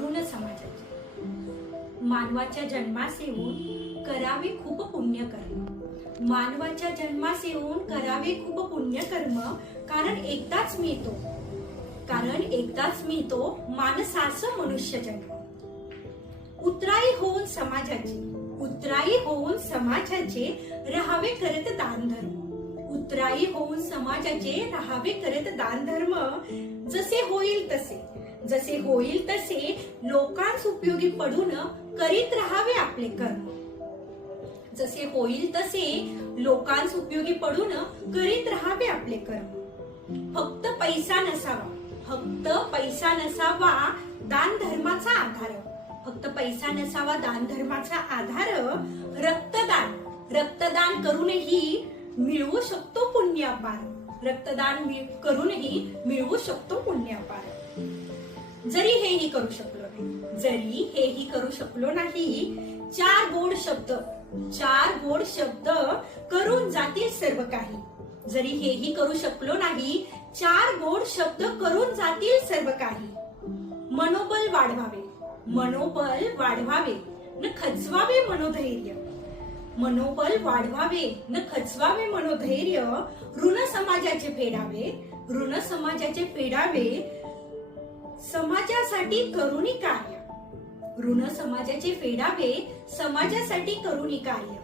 ऋण समाजाचे। मानवाच्या जन्मास येऊन करावे खूप पुण्य कर्म, मानवाच्या जन्मास येऊन करावे खूप पुण्य कर्म, कारण एकदाच मिळतो माणसास मनुष्य जन्म। उतराई होऊन समाजाचे राहावे करत दान धर्म, उतराई होऊन समाजाचे राहावे करत दान धर्म। जसे होईल तसे लोकांस उपयोगी पडून करीत राहावे आपले कर्म, जसे होईल तसे लोकांस उपयोगी पडून करीत राहावे आपले कर्म। फक्त पैसा नसावा दान धर्माचा आधार, फक्त पैसा नसावा दान धर्माचा आधार। रक्तदान करूनही मिळवू शकतो पुण्यापार, रक्तदान करूनही मिळवू शकतो पुण्यापार। जरी हेही करू शकलो नाही, चार गोड शब्द करून जातील सर्व काही। जरी हेही करू शकलो नाही, चार गोड शब्द करून जातील सर्व काही। मनोबल वाढवावे न खचवावे मनोधैर्य, मनोबल वाढवावे न खचवावे मनोधैर्य। ऋण समाजाचे फेडावे समाजासाठी करुणी कार्य, ऋण समाजाचे फेडावे समाजासाठी करुणी कार्य।